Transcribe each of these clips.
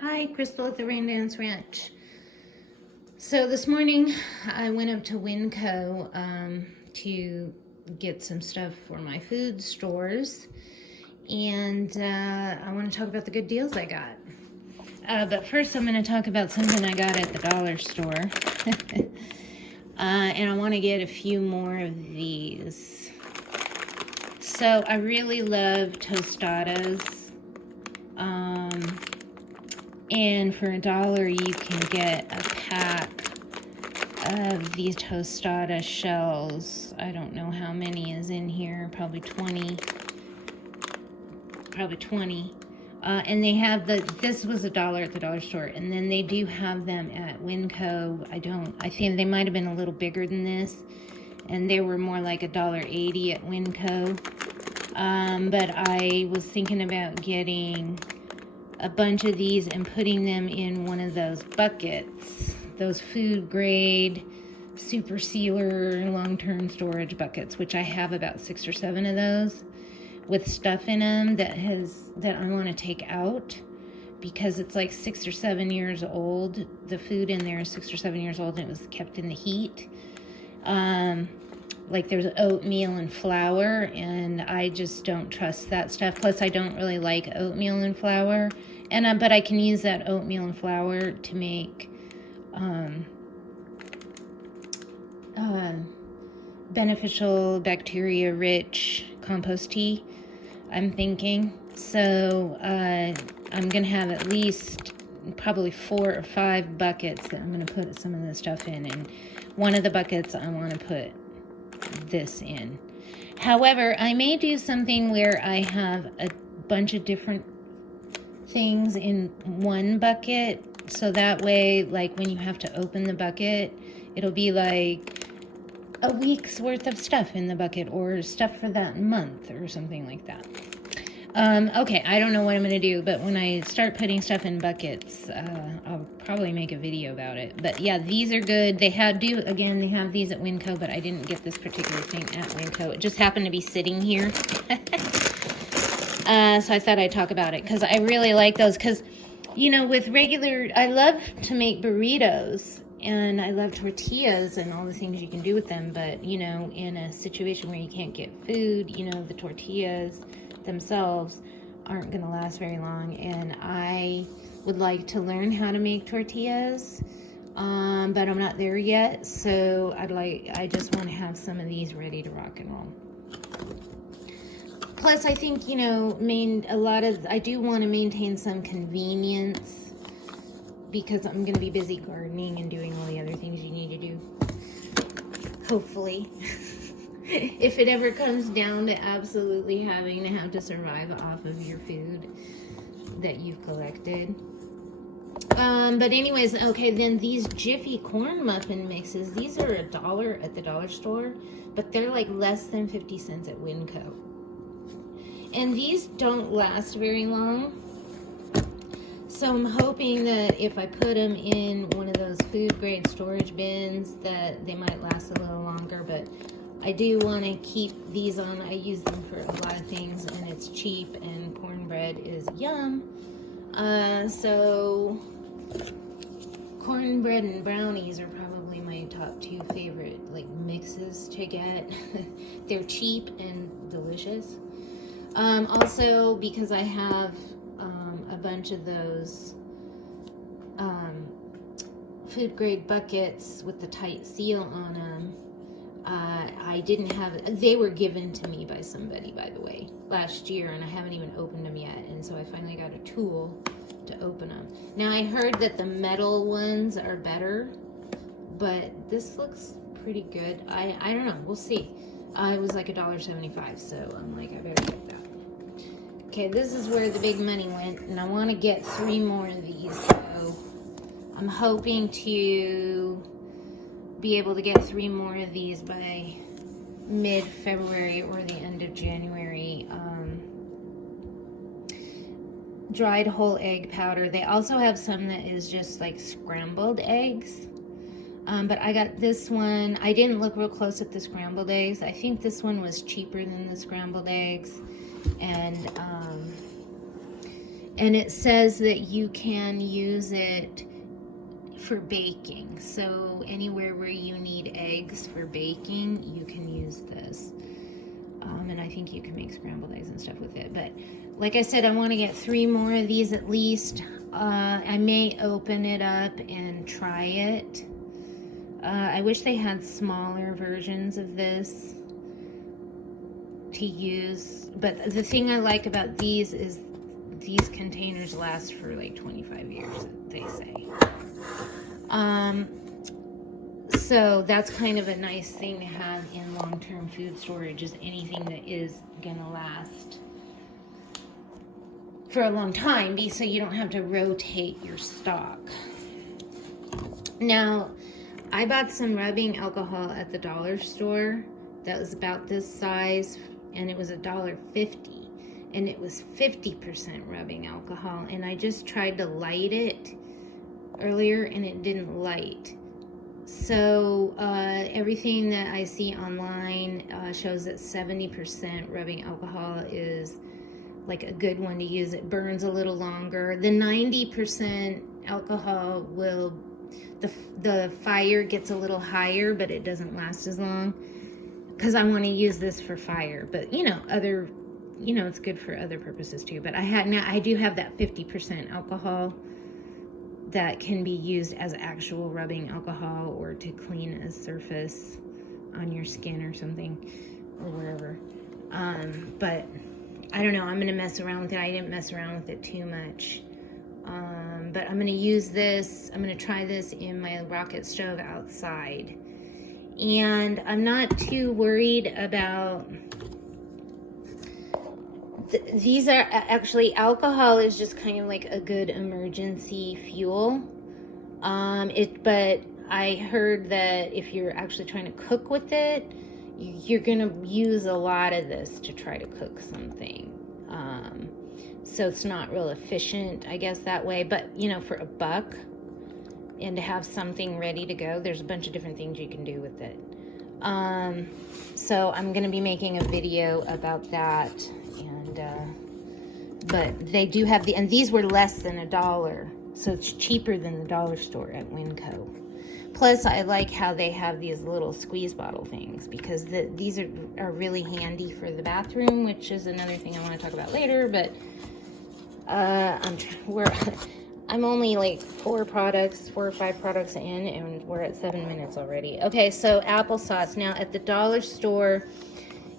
Hi, Crystal at the Rain Dance Ranch. So this morning I went up to Winco to get some stuff for my food stores, and I want to talk about the good deals I got. But first I'm going to talk about something I got at the dollar store. And I want to get a few more of these. So I really love tostadas. And for $1 you can get a pack of these tostada shells. I don't know how many is in here, probably 20. And they have this was $1 at the dollar store, and then they do have them at Winco. I think they might have been a little bigger than this, and they were more like $1.80 at Winco. But I was thinking about getting a bunch of these and putting them in one of those buckets, those food grade super sealer long-term storage buckets, which I have about 6 or 7 of those with stuff in them that I want to take out because it's like 6 or 7 years old. The food in there is 6 or 7 years old and it was kept in the heat. Like there's oatmeal and flour, and I just don't trust that stuff. Plus, I don't really like oatmeal and flour, and but I can use that oatmeal and flour to make beneficial bacteria-rich compost tea, I'm thinking. So I'm gonna have at least probably 4 or 5 buckets that I'm gonna put some of this stuff in, and one of the buckets I want to put this in. However, I may do something where I have a bunch of different things in one bucket, so that way, like when you have to open the bucket, it'll be like a week's worth of stuff in the bucket, or stuff for that month or something like that. Okay, I don't know what I'm going to do, but when I start putting stuff in buckets, I'll probably make a video about it. But yeah, these are good. They have these at Winco, but I didn't get this particular thing at Winco. It just happened to be sitting here. So I thought I'd talk about it, because I really like those. Because, you know, I love to make burritos, and I love tortillas and all the things you can do with them. But, you know, in a situation where you can't get food, you know, the tortillas themselves aren't going to last very long, and I would like to learn how to make tortillas, but I'm not there yet. So I just want to have some of these ready to rock and roll. Plus, I think, you know, I do want to maintain some convenience, because I'm going to be busy gardening and doing all the other things you need to do, hopefully. If it ever comes down to absolutely having to have to survive off of your food that you've collected. But anyways, okay, then these Jiffy corn muffin mixes, these are $1 at the dollar store, but they're like less than 50 cents at Winco. And these don't last very long. So I'm hoping that if I put them in one of those food grade storage bins, that they might last a little longer. But I do want to keep these on. I use them for a lot of things, and it's cheap, and cornbread is yum. So cornbread and brownies are probably my top 2 favorite like mixes to get. They're cheap and delicious. Also, because I have a bunch of those food grade buckets with the tight seal on them. I didn't have, they were given to me by somebody, by the way, last year, and I haven't even opened them yet, and so I finally got a tool to open them. Now, I heard that the metal ones are better, but this looks pretty good. I don't know, we'll see. It was like $1.75, so I'm like, I better get that. Okay, this is where the big money went, and I want to get 3 more of these, so I'm hoping to be able to get 3 more of these by mid-February or the end of January. Dried whole egg powder. They also have some that is just like scrambled eggs. But I got this one. I didn't look real close at the scrambled eggs. I think this one was cheaper than the scrambled eggs. And And it says that you can use it for baking. So anywhere where you need eggs for baking, you can use this. And I think you can make scrambled eggs and stuff with it. But like I said, I want to get 3 more of these at least. I may open it up and try it. I wish they had smaller versions of this to use. But the thing I like about these is these containers last for like 25 years, they say. So that's kind of a nice thing to have in long-term food storage, is anything that is gonna last for a long time, so you don't have to rotate your stock. Now, I bought some rubbing alcohol at the dollar store that was about this size, and it was $1.50, and it was 50% rubbing alcohol, and I just tried to light it earlier and it didn't light. So everything that I see online shows that 70% rubbing alcohol is like a good one to use. It burns a little longer. The 90% alcohol will, the fire gets a little higher, but it doesn't last as long, because I want to use this for fire. But it's good for other purposes too. But I do have that 50% alcohol that can be used as actual rubbing alcohol, or to clean a surface on your skin or something, or wherever. But I don't know, I'm gonna mess around with it. I didn't mess around with it too much. But I'm gonna use this, I'm gonna try this in my rocket stove outside. And I'm not too worried about, these are actually, alcohol is just kind of like a good emergency fuel. But I heard that if you're actually trying to cook with it, you're gonna use a lot of this to try to cook something. So it's not real efficient, I guess, that way. But for $1 and to have something ready to go, there's a bunch of different things you can do with it. So I'm gonna be making a video about that. But they do have and these were less than $1, so it's cheaper than the dollar store at Winco. Plus, I like how they have these little squeeze bottle things, because these are really handy for the bathroom, which is another thing I want to talk about later. But I'm only like 4 or 5 products in, and we're at 7 minutes already. Okay, so applesauce. Now at the dollar store,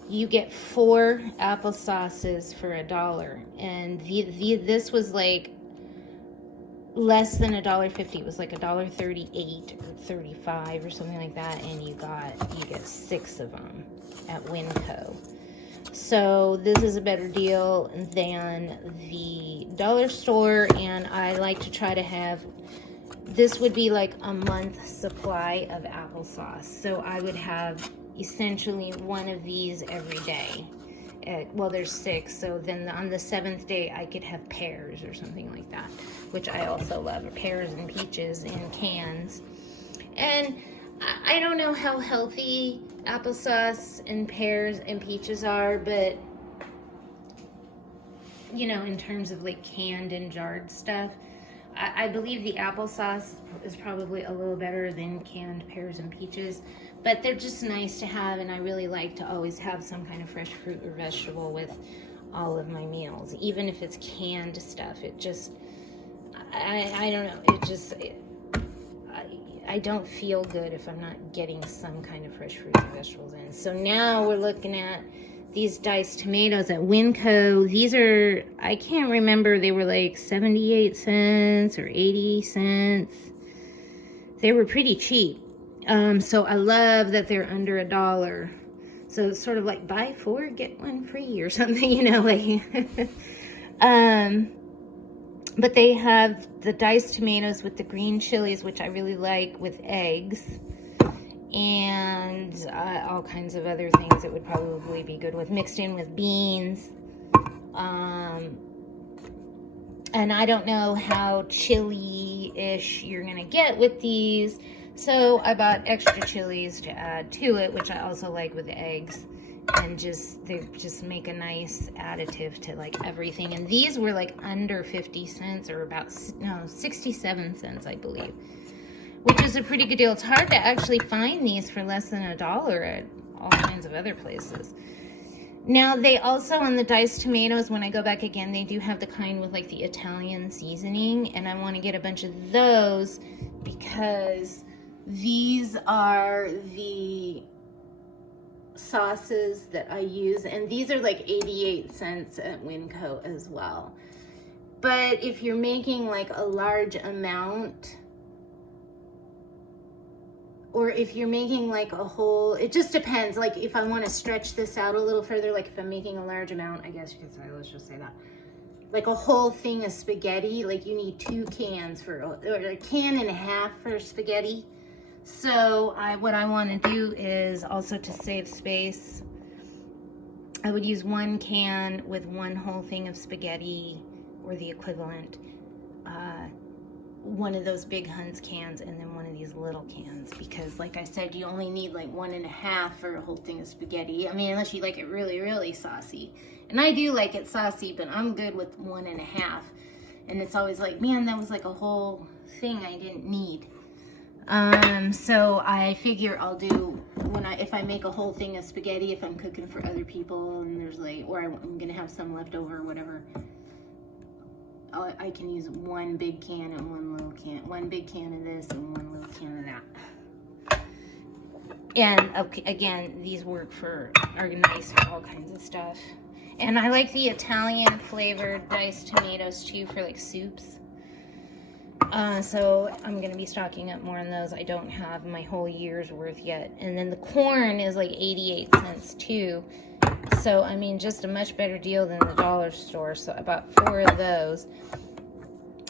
you get 4 applesauces for $1, and this was like less than $1.50. It was like $1.38 or $1.35 or something like that, and you get 6 of them at Winco. So this is a better deal than the dollar store, and I like to try to have, this would be like a month's supply of applesauce. So I would have essentially 1 of these every day. Well, there's 6, so then on the 7th day I could have pears or something like that, which I also love, pears and peaches in cans. And I don't know how healthy applesauce and pears and peaches are, but in terms of like canned and jarred stuff, I believe the applesauce is probably a little better than canned pears and peaches, but they're just nice to have, and I really like to always have some kind of fresh fruit or vegetable with all of my meals, even if it's canned stuff. It just, I don't know, it just, I don't feel good if I'm not getting some kind of fresh fruits and vegetables in. So now we're looking at these diced tomatoes at Winco. These are, I can't remember, they were like 78 cents or 80 cents. They were pretty cheap. So I love that they're under $1. So it's sort of like buy 4, get 1 free or something, like. But they have the diced tomatoes with the green chilies, which I really like, with eggs. And all kinds of other things that would probably be good with, mixed in with beans. And I don't know how chili-ish you're gonna get with these, so I bought extra chilies to add to it, which I also like with eggs and they just make a nice additive to like everything. And these were like under 50 cents, or about, no, 67 cents, I believe, which is a pretty good deal. It's hard to actually find these for less than $1 at all kinds of other places. Now, they also, on the diced tomatoes, when I go back again, they do have the kind with like the Italian seasoning, and I want to get a bunch of those because these are the sauces that I use, and these are like 88 cents at Winco as well. But if you're making like a large amount, or if you're making like a whole, it just depends. Like if I want to stretch this out a little further, like if I'm making a large amount, I guess you could say, let's just say that, like a whole thing of spaghetti, like you need 2 cans for, or a can and a half for spaghetti. So what I want to do is, also to save space, I would use 1 can with 1 whole thing of spaghetti, or the equivalent, one of those big Hunt's cans, and then one of these little cans, because like I said, you only need like 1.5 for a whole thing of spaghetti. I mean, unless you like it really, really saucy. And I do like it saucy, but I'm good with 1.5. And it's always like, man, that was like a whole thing I didn't need. So I figure I'll do, if I make a whole thing of spaghetti, if I'm cooking for other people and there's like, or I'm gonna have some left over or whatever, I can use 1 big can and 1 little can, 1 big can of this and 1 little can of that. And okay, again, these are nice for all kinds of stuff. And I like the Italian flavored diced tomatoes too for like soups. So I'm going to be stocking up more on those. I don't have my whole year's worth yet. And then the corn is like 88 cents too. So, I mean, just a much better deal than the dollar store. So about 4 of those.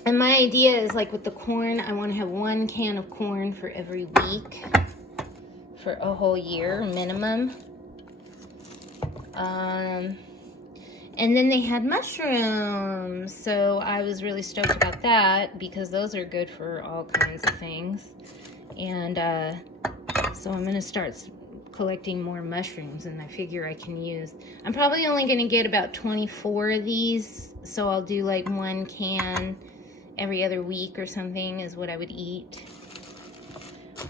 And my idea is, like with the corn, I want to have 1 can of corn for every week for a whole year minimum. And then they had mushrooms, so I was really stoked about that because those are good for all kinds of things. And so I'm going to start collecting more mushrooms, and I figure I can use, I'm probably only going to get about 24 of these, so I'll do like 1 can every other week or something is what I would eat.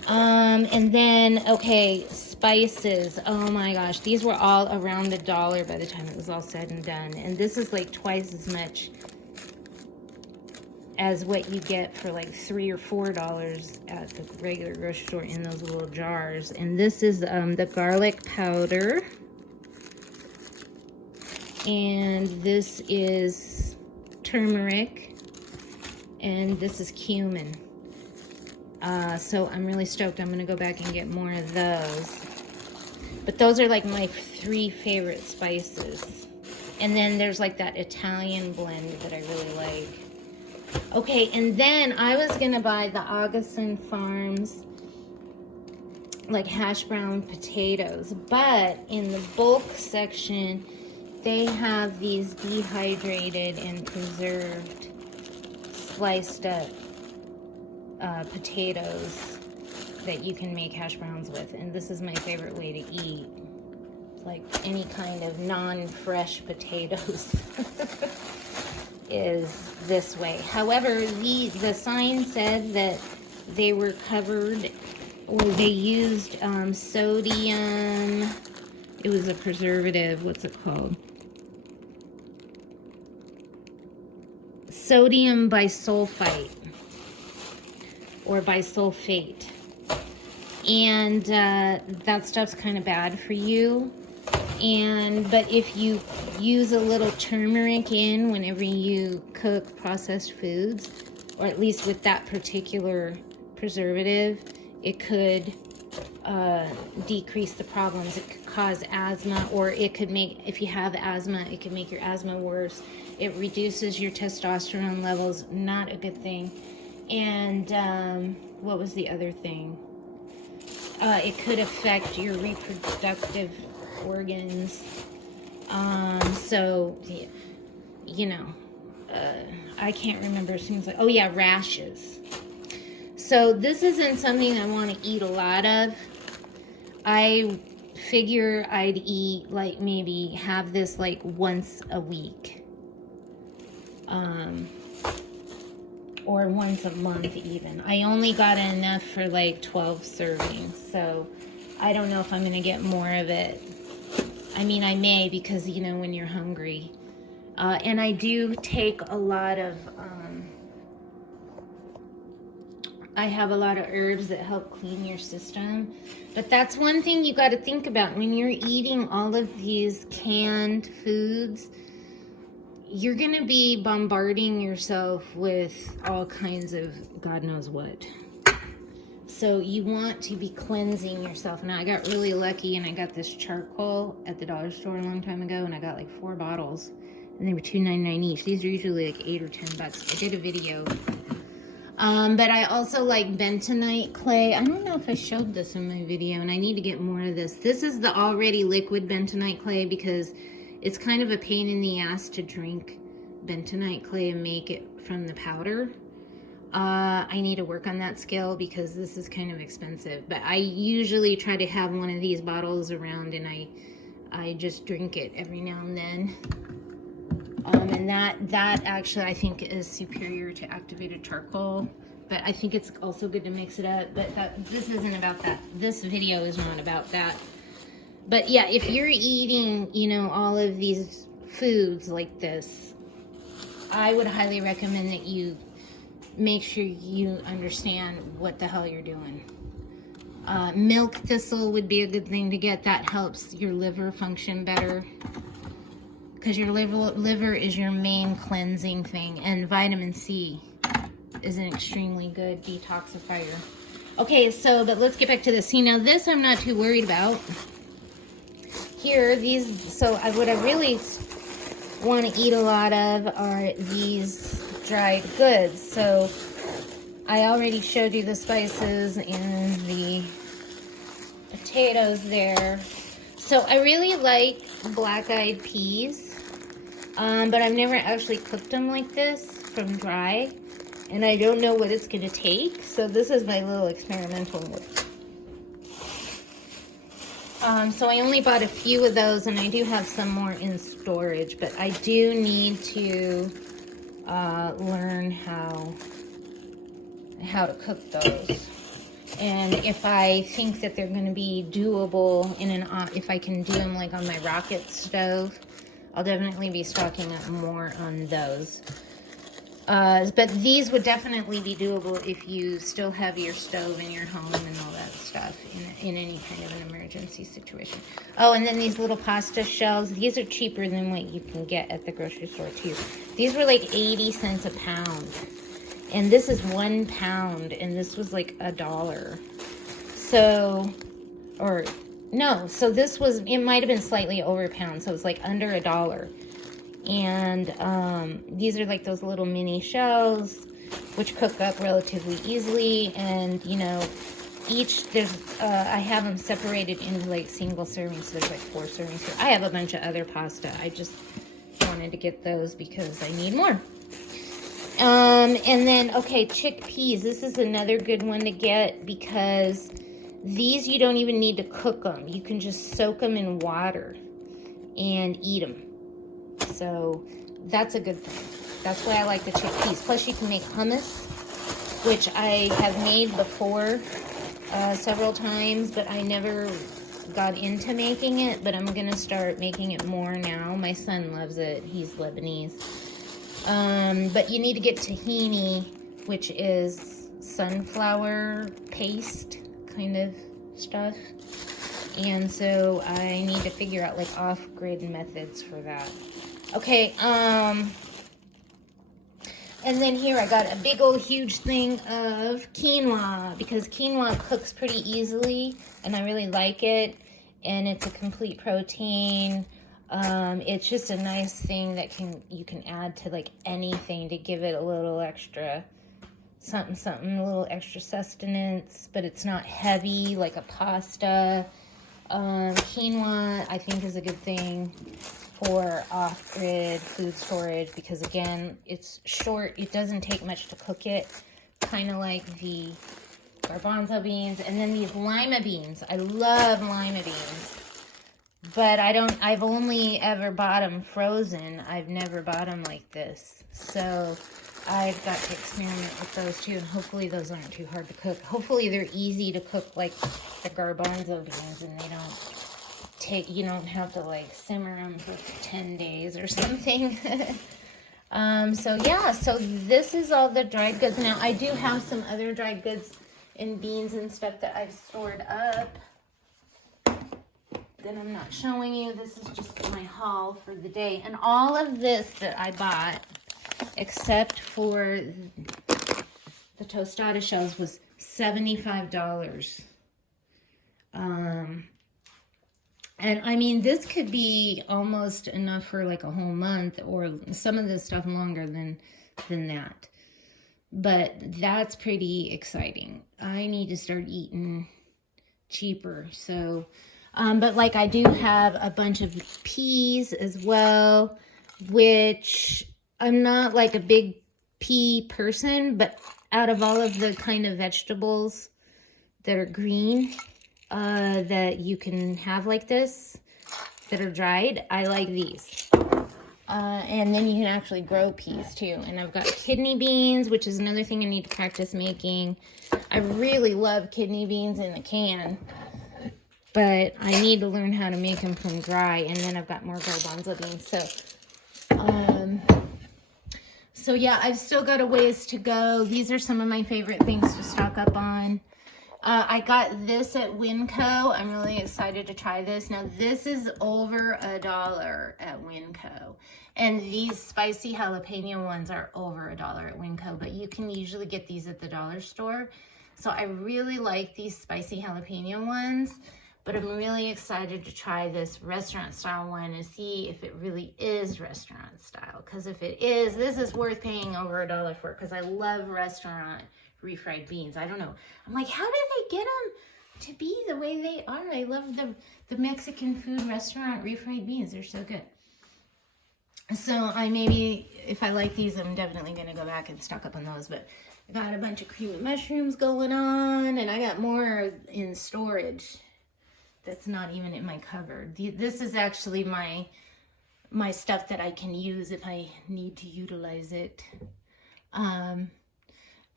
And then, okay, spices. Oh my gosh, these were all around $1 by the time it was all said and done. And this is like twice as much as what you get for like $3 or $4 at the regular grocery store in those little jars. And this is the garlic powder. And this is turmeric. And this is cumin. So I'm really stoked. I'm going to go back and get more of those. But those are like my 3 favorite spices. And then there's like that Italian blend that I really like. Okay, and then I was going to buy the Augusen Farms like hash brown potatoes. But in the bulk section, they have these dehydrated and preserved, sliced up potatoes that you can make hash browns with, and this is my favorite way to eat, like any kind of non-fresh potatoes is this way. However, the sign said that they were covered, or they used sodium, it was a preservative, what's it called? Sodium bisulfite or bisulfate, and that stuff's kind of bad for you. But if you use a little turmeric in whenever you cook processed foods, or at least with that particular preservative, it could decrease the problems. It could cause asthma, or it could make, if you have asthma, it could make your asthma worse. It reduces your testosterone levels, not a good thing. And what was the other thing? It could affect your reproductive organs. So, you know, I can't remember things like, oh yeah, rashes. So this isn't something I want to eat a lot of. I figure I'd eat, like, maybe have this like once a week. Or once a month even. I only got enough for like 12 servings, so I don't know if I'm gonna get more of it. I mean, I may, because, you know, when you're hungry. And I do take a lot of, I have a lot of herbs that help clean your system. But that's one thing you got to think about when you're eating all of these canned foods. You're going to be bombarding yourself with all kinds of God knows what. So you want to be cleansing yourself. Now, I got really lucky and I got this charcoal at the dollar store a long time ago, and I got like 4 bottles and they were $2.99 each. These are usually like $8 or $10. I did a video. But I also like Bentonite Clay. I don't know if I showed this in my video, and I need to get more of this. This is the already liquid Bentonite Clay because it's kind of a pain in the ass to drink Bentonite Clay and make it from the powder. I need to work on that skill because this is kind of expensive. But I usually try to have one of these bottles around, and I just drink it every now and then. And that actually I think is superior to activated charcoal. But I think it's also good to mix it up. But this isn't about that. This video is not about that. But yeah, if you're eating, you know, all of these foods like this, I would highly recommend that you make sure you understand what the hell you're doing. Milk thistle would be a good thing to get. That helps your liver function better, because your liver is your main cleansing thing, and vitamin C is an extremely good detoxifier. Okay, so, but let's get back to this. See, now this I'm not too worried about. Here, what I really want to eat a lot of are these dried goods. So I already showed you the spices and the potatoes there. So I really like black-eyed peas, but I've never actually cooked them like this from dry, and I don't know what it's going to take. So this is my little experimental one. So I only bought a few of those, and I do have some more in storage, but I do need to learn how to cook those. And if I think that they're going to be doable if I can do them like on my rocket stove, I'll definitely be stocking up more on those. But these would definitely be doable if you still have your stove in your home and all that stuff in any kind of an emergency situation. Oh, and then these little pasta shells. These are cheaper than what you can get at the grocery store too. These were like 80 cents a pound. And this is 1 pound, and this was like $1. So, so this was, it might have been slightly over a pound, so it was like under $1. And these are like those little mini shells, which cook up relatively easily. And, you know, I have them separated into like single servings, so there's like 4 servings here. I have a bunch of other pasta. I just wanted to get those because I need more. And then, okay, chickpeas. This is another good one to get because these you don't even need to cook them. You can just soak them in water and eat them. So that's a good thing. That's why I like the chickpeas. Plus you can make hummus, which I have made before several times, but I never got into making it. But I'm going to start making it more now. My son loves it. He's Lebanese. But you need to get tahini, which is sunflower paste kind of stuff. And so I need to figure out like off-grid methods for that. Okay, and then here I got a big old huge thing of quinoa, because quinoa cooks pretty easily and I really like it, and it's a complete protein. It's just a nice thing that you can add to like anything to give it a little extra something, a little extra sustenance, but it's not heavy like a pasta. Quinoa I think is a good thing for off-grid food storage because, again, it's short. It doesn't take much to cook it, kind of like the garbanzo beans. And then these Lima beans. I love Lima beans. But I've only ever bought them frozen. I've never bought them like this. So I've got to experiment with those too. And hopefully those aren't too hard to cook. Hopefully they're easy to cook like the garbanzo beans, and they don't you don't have to like simmer them for 10 days or something. So yeah, so this is all the dried goods. Now I do have some other dried goods and beans and stuff that I've stored up that I'm not showing you. This is just my haul for the day. And all of this that I bought, except for the tostada shells, was $75. And I mean, this could be almost enough for like a whole month, or some of this stuff longer than that. But that's pretty exciting. I need to start eating cheaper. So, but like I do have a bunch of peas as well, which I'm not like a big pea person, but out of all of the kind of vegetables that are green, that you can have like this, that are dried, I like these. And then you can actually grow peas too. And I've got kidney beans, which is another thing I need to practice making. I really love kidney beans in the can, but I need to learn how to make them from dry. And then I've got more garbanzo beans. So yeah, I've still got a ways to go. These are some of my favorite things to stock up on. I got this at Winco. I'm really excited to try this. Now, this is over $1 at Winco. And these spicy jalapeno ones are over $1 at Winco, but you can usually get these at the dollar store. So I really like these spicy jalapeno ones, but I'm really excited to try this restaurant style one and see if it really is restaurant style. Because if it is, this is worth paying over $1 for, because I love restaurant refried beans. I don't know. I'm like, how did they get them to be the way they are? I love the Mexican food restaurant refried beans. They're so good. So maybe, if I like these, I'm definitely going to go back and stock up on those. But I got a bunch of creamy mushrooms going on, and I got more in storage that's not even in my cupboard. This is actually my stuff that I can use if I need to utilize it.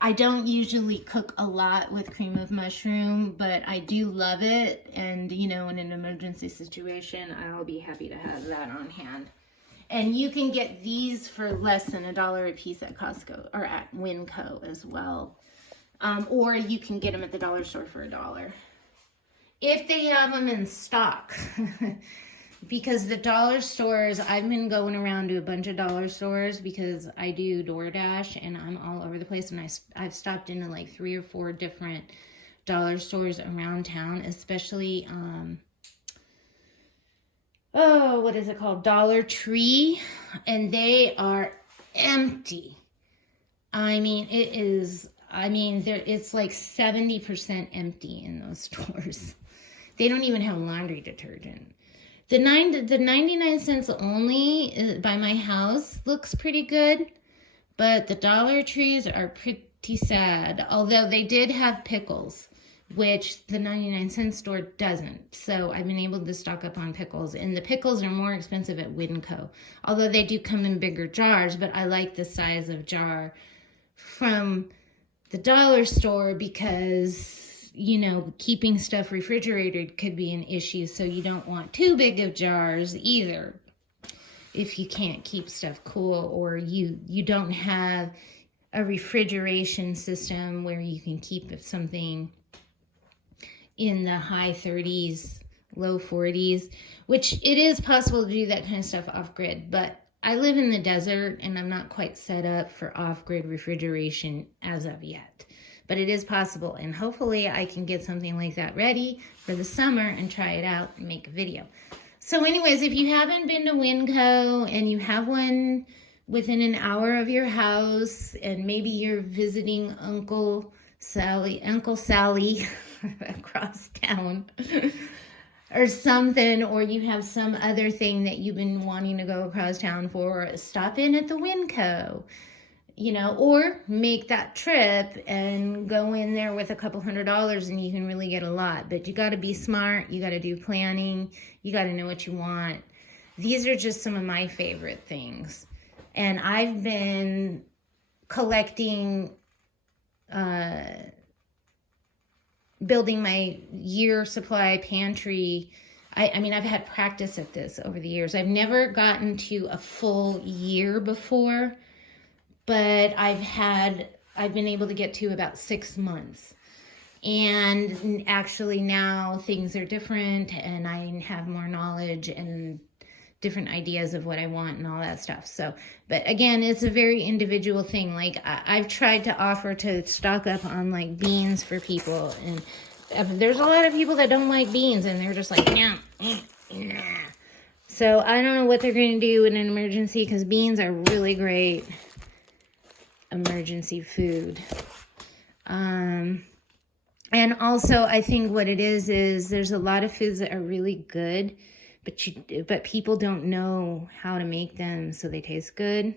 I don't usually cook a lot with cream of mushroom, but I do love it. And, you know, in an emergency situation, I'll be happy to have that on hand. And you can get these for less than $1 a piece at Costco or at Winco as well. Or you can get them at the dollar store for $1. If they have them in stock. Because the dollar stores, I've been going around to a bunch of dollar stores because I do DoorDash and I'm all over the place. And I've stopped into like 3 or 4 different dollar stores around town, especially, what is it called? Dollar Tree. And they are empty. I mean, it's like 70% empty in those stores. They don't even have laundry detergent. The 99 cents only by my house looks pretty good, but the Dollar Trees are pretty sad. Although they did have pickles, which the 99-cent store doesn't. So I've been able to stock up on pickles, and the pickles are more expensive at Winco. Although they do come in bigger jars, but I like the size of jar from the dollar store because, you know, keeping stuff refrigerated could be an issue, so you don't want too big of jars either if you can't keep stuff cool, or you don't have a refrigeration system where you can keep something in the high 30s, low 40s, which it is possible to do that kind of stuff off-grid, but I live in the desert and I'm not quite set up for off-grid refrigeration as of yet. But it is possible, and hopefully I can get something like that ready for the summer and try it out and make a video. So anyways, if you haven't been to Winco and you have one within an hour of your house, and maybe you're visiting Uncle Sally across town or something, or you have some other thing that you've been wanting to go across town for, stop in at the Winco. you know, or make that trip and go in there with a couple $100 and you can really get a lot. But you got to be smart. You got to do planning. You got to know what you want. These are just some of my favorite things. And I've been collecting, building my year supply pantry. I mean, I've had practice at this over the years. I've never gotten to a full year before, but I've been able to get to about 6 months. And actually now things are different and I have more knowledge and different ideas of what I want and all that stuff. So, but again, it's a very individual thing. Like I've tried to offer to stock up on like beans for people, and there's a lot of people that don't like beans and they're just like, nah. So I don't know what they're going to do in an emergency, because beans are really great emergency food. And also I think what it is there's a lot of foods that are really good, but people don't know how to make them so they taste good,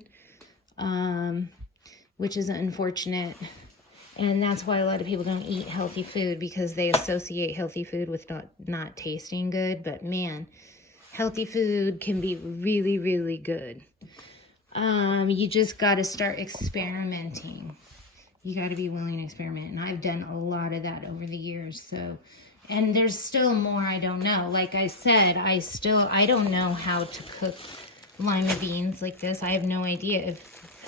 which is unfortunate. And that's why a lot of people don't eat healthy food, because they associate healthy food with not tasting good. But man, healthy food can be really, really good. You just got to start experimenting. You got to be willing to experiment. And I've done a lot of that over the years. So, and there's still more I don't know. Like I said, I don't know how to cook lima beans like this. I have no idea.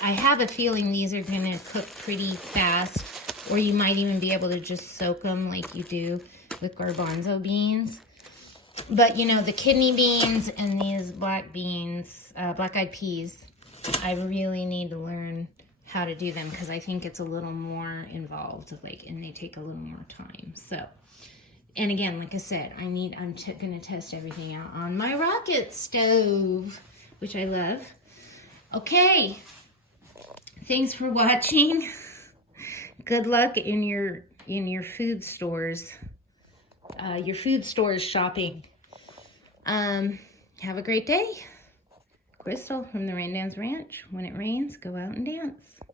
I have a feeling these are going to cook pretty fast, or you might even be able to just soak them like you do with garbanzo beans. But, you know, the kidney beans and these black beans, black-eyed peas, I really need to learn how to do them, because I think it's a little more involved, like, and they take a little more time. So, and again, like I said, I'm going to test everything out on my rocket stove, which I love. Okay. Thanks for watching. Good luck in your food stores. Your food stores shopping. Have a great day. Crystal from the Rain Dance Ranch. When it rains, go out and dance.